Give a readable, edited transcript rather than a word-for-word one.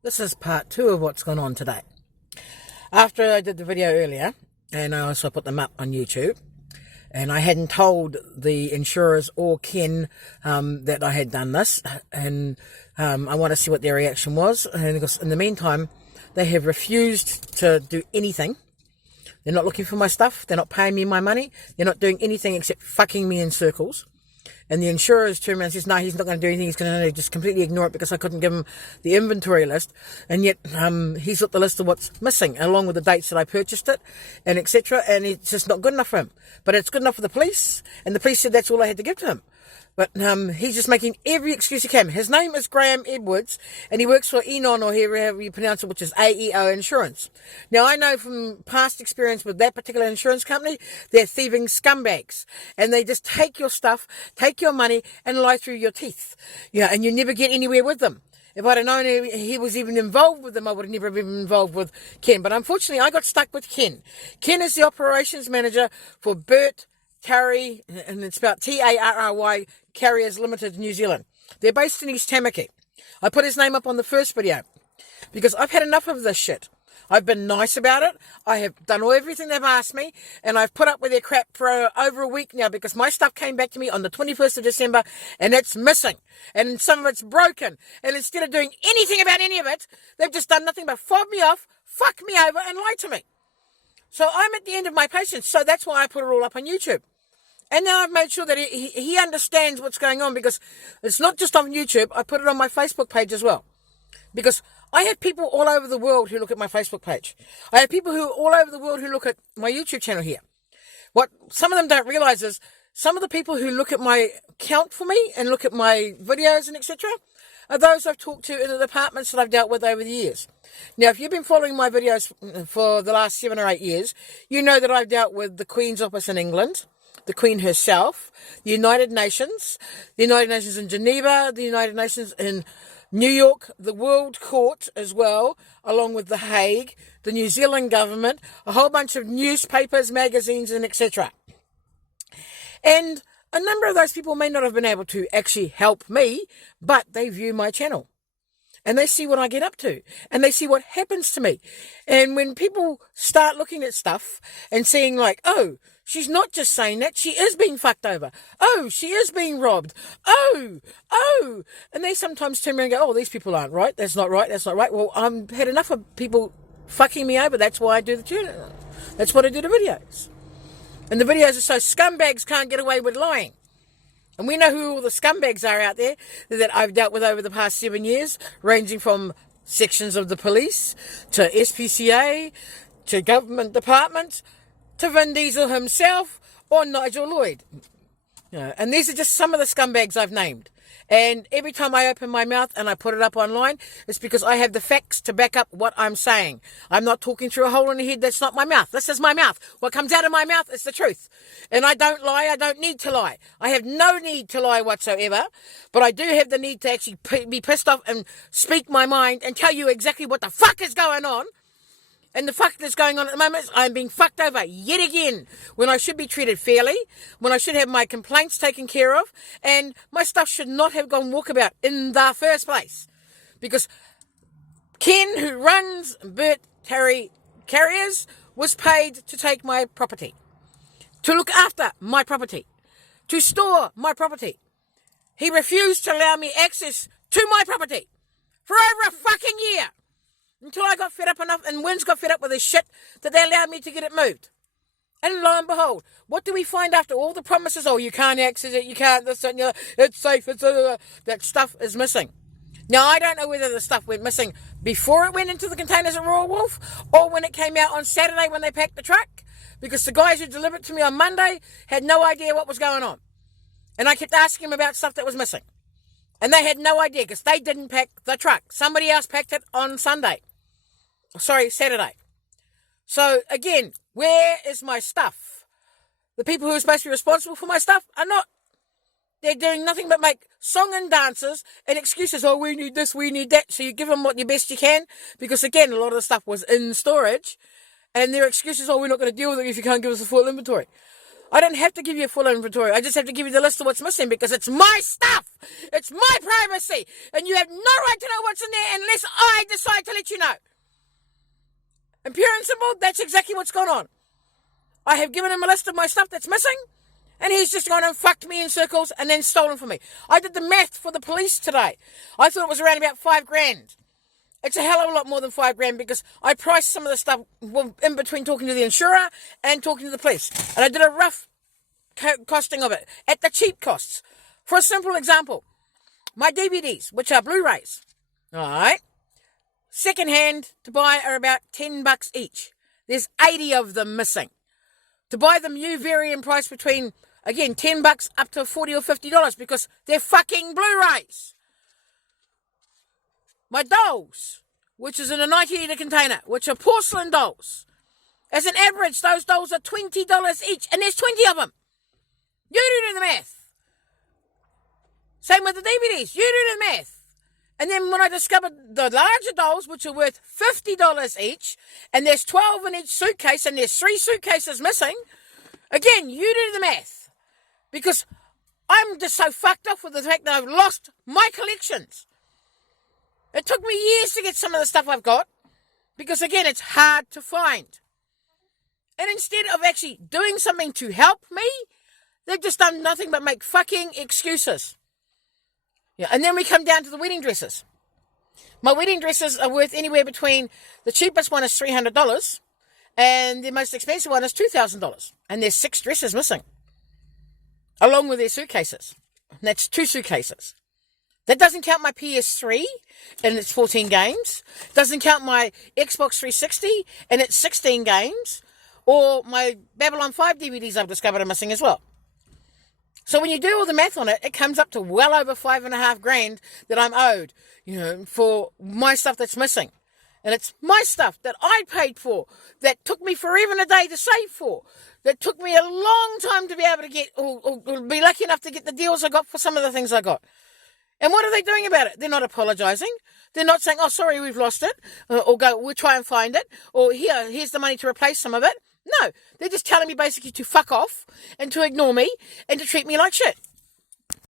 This is part 2 of what's gone on today. After I did the video earlier, and I also put them up on YouTube, and I hadn't told the insurers or Ken that I had done this, and I want to see what their reaction was. And because in the meantime, they have refused to do anything. They're not looking for my stuff. They're not paying me my money. They're not doing anything except fucking me in circles. And the insurers turn around and says, no, he's not going to do anything. He's going to just completely ignore it because I couldn't give him the inventory list. And yet he's got the list of what's missing along with the dates that I purchased it and etc. And it's just not good enough for him. But it's good enough for the police. And the police said that's all I had to give to him. But he's just making every excuse he can. His name is Graham Edwards, and he works for Enon, or however you pronounce it, which is AEO Insurance. Now, I know from past experience with that particular insurance company, they're thieving scumbags. And they just take your stuff, take your money, and lie through your teeth. Yeah, and you never get anywhere with them. If I'd have known he was even involved with them, I would have never been involved with Ken. But unfortunately, I got stuck with Ken. Ken is the operations manager for Bert, Tarry, and it's about Tarry, Carriers Limited, New Zealand. They're based in East Tamaki. I put his name up on the first video because I've had enough of this shit. I've been nice about it. I have done everything they've asked me, and I've put up with their crap for over a week now because my stuff came back to me on the 21st of December, and it's missing, and some of it's broken. And instead of doing anything about any of it, they've just done nothing but fob me off, fuck me over, and lie to me. So I'm at the end of my patience. So that's why I put it all up on YouTube. And now I've made sure that he understands what's going on, because it's not just on YouTube. I put it on my Facebook page as well. Because I have people all over the world who look at my Facebook page. I have people who all over the world who look at my YouTube channel here. What some of them don't realize is some of the people who look at my account for me and look at my videos and etc. are those I've talked to in the departments that I've dealt with over the years. Now, if you've been following my videos for the last 7 or 8 years, you know that I've dealt with the Queen's office in England, the Queen herself, the United Nations in Geneva, the United Nations in New York, the World Court as well, along with The Hague, the New Zealand government, a whole bunch of newspapers, magazines, and etc. And a number of those people may not have been able to actually help me, but they view my channel. And they see what I get up to. And they see what happens to me. And when people start looking at stuff and seeing like, oh, she's not just saying that, she is being fucked over. Oh, she is being robbed. Oh. And they sometimes turn around and go, oh, these people aren't right. That's not right. That's not right. Well, I've had enough of people fucking me over. That's why I do the channel. That's what I do the videos. And the videos are so scumbags can't get away with lying. And we know who all the scumbags are out there that I've dealt with over the past 7 years, ranging from sections of the police, to SPCA, to government departments, to Vin Diesel himself, or Nigel Lloyd. And these are just some of the scumbags I've named. And every time I open my mouth and I put it up online, it's because I have the facts to back up what I'm saying. I'm not talking through a hole in the head. That's not my mouth. This is my mouth. What comes out of my mouth is the truth. And I don't lie. I don't need to lie. I have no need to lie whatsoever. But I do have the need to actually be pissed off and speak my mind and tell you exactly what the fuck is going on. And the fuck that's going on at the moment is I'm being fucked over yet again when I should be treated fairly, when I should have my complaints taken care of, and my stuff should not have gone walkabout in the first place. Because Ken, who runs Bert Tarry Carriers, was paid to take my property, to look after my property, to store my property. He refused to allow me access to my property for over a fucking year. Until I got fed up enough and Wins got fed up with this shit that they allowed me to get it moved. And lo and behold, what do we find after all the promises? Oh, you can't access it, you can't, this and that, it's safe, it's that stuff is missing. Now, I don't know whether the stuff went missing before it went into the containers at Royal Wolf or when it came out on Saturday when they packed the truck, because the guys who delivered it to me on Monday had no idea what was going on. And I kept asking them about stuff that was missing. And they had no idea because they didn't pack the truck. Somebody else packed it on Saturday. So, again, where is my stuff? The people who are supposed to be responsible for my stuff are not. They're doing nothing but make song and dances and excuses. Oh, we need this, we need that. So you give them what your best you can. Because, again, a lot of the stuff was in storage. And their excuses, oh, we're not going to deal with it if you can't give us a full inventory. I don't have to give you a full inventory. I just have to give you the list of what's missing because it's my stuff. It's my privacy. And you have no right to know what's in there unless I decide to let you know. And pure and simple, that's exactly what's gone on. I have given him a list of my stuff that's missing, and he's just gone and fucked me in circles and then stolen from me. I did the math for the police today. I thought it was around about $5,000. It's a hell of a lot more than $5,000 because I priced some of the stuff in between talking to the insurer and talking to the police. And I did a rough costing of it at the cheap costs. For a simple example, my DVDs, which are Blu-rays, all right, second-hand to buy are about $10 each. There's 80 of them missing. To buy them, you vary in price between, again, $10 up to $40 or $50 because they're fucking Blu-rays. My dolls, which is in a 90-litre container, which are porcelain dolls. As an average, those dolls are $20 each, and there's 20 of them. You do the math. Same with the DVDs. You do the math. And then when I discovered the larger dolls, which are worth $50 each, and there's 12 in each suitcase, and there's 3 suitcases missing, again, you do the math. Because I'm just so fucked off with the fact that I've lost my collections. It took me years to get some of the stuff I've got, because again, it's hard to find. And instead of actually doing something to help me, they've just done nothing but make fucking excuses. Yeah, and then we come down to the wedding dresses. My wedding dresses are worth anywhere between, the cheapest one is $300, and the most expensive one is $2,000. And there's 6 dresses missing, along with their suitcases. And that's 2 suitcases. That doesn't count my PS3 and its 14 games. Doesn't count my Xbox 360 and its 16 games. Or my Babylon 5 DVDs I've discovered are missing as well. So when you do all the math on it, it comes up to well over $5,500 that I'm owed, for my stuff that's missing. And it's my stuff that I paid for, that took me forever and a day to save for, that took me a long time to be able to get, or be lucky enough to get the deals I got for some of the things I got. And what are they doing about it? They're not apologising. They're not saying, oh, sorry, we've lost it, or go, we'll try and find it, or here's the money to replace some of it. No, they're just telling me basically to fuck off and to ignore me and to treat me like shit.